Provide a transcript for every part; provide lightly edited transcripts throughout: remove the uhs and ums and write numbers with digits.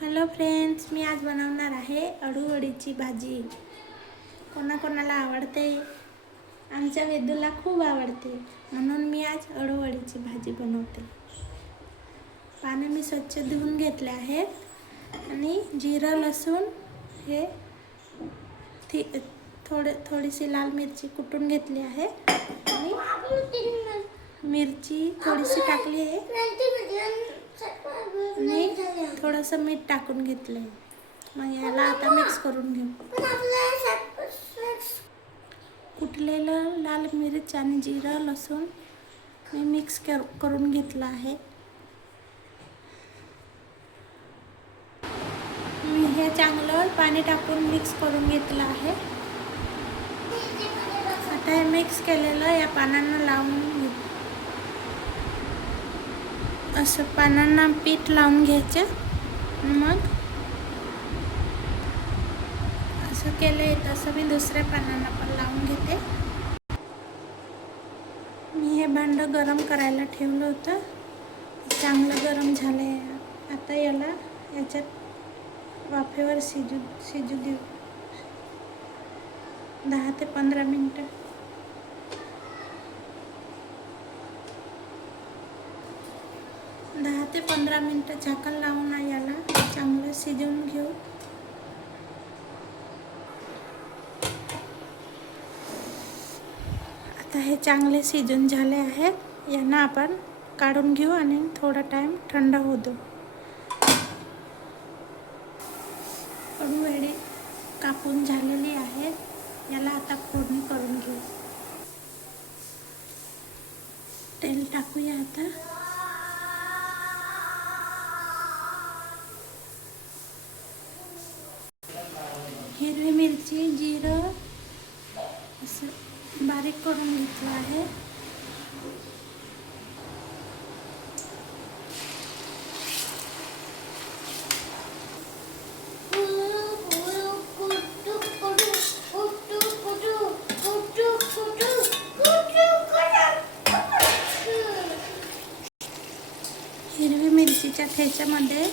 Hello friends, मी आज बनवणार आहे अळूवडीची भाजी। कोणाकोणाला आवडते, आमच्या वेदूला खूप आवडते, म्हणून मी आज अळूवडीची भाजी बनवते। पाने मी स्वच्छ धुवून घेतले आहेत आणि जिरा लसूण हे थोडीशी लाल मिरची कुटून घेतली आहे आणि मिरची थोडीशी टाकली आहे आणि थोडंसं मीठ टाकून घेतलंय। मग याला आता मिक्स करून घेऊ। कुटलेलं लाल मिरची आणि जिरा लसूण मी मिक्स करून घेतलं आहे। मी हे चांगलं पाणी टाकून मिक्स करून घेतलं आहे। आता हे मिक्स केलेलं या पानांना लावून घेऊ। असं पानांना पीठ लावून घ्यायचं। मग असं केलंय तसं मी दुसऱ्या पानांना पण लावून घेते। मी हे भांड गरम करायला ठेवलं होतं, चांगलं गरम झालंय। आता याच्यात वाफेवर शिजू देऊ 10 ते 15 मिनिटं। झाकण लावून याला चांगलं शिजवून घेऊ। आता हे चांगले शिजून झाले आहेत, यांना आपण काढून घेऊ आणि थोडा टाइम थंड होऊ देऊ। अळूवडी कापून झालेली आहे, याला आता फोडणी करून घेऊ। तेल टाकूया आता। हिरवी मिरची जिरं असं बारीक करून घेतलं आहे। हिरवी मिरचीच्या ठेच्यामध्ये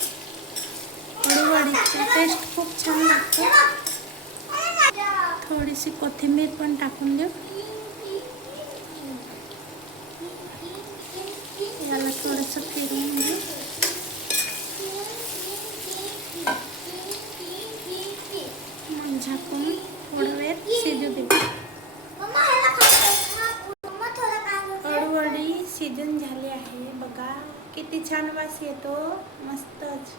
अळूवडीची टेस्ट खूप छान लागते। थोडीशी कोथिंबीर पण टाकून देऊ। याला थोडंसं फिरवून घेऊ। मग झाकून थोडा वेळ शिजू देऊ। अळूवडी शिजून झाली आहे, बघा किती छान वास येतो, मस्तच।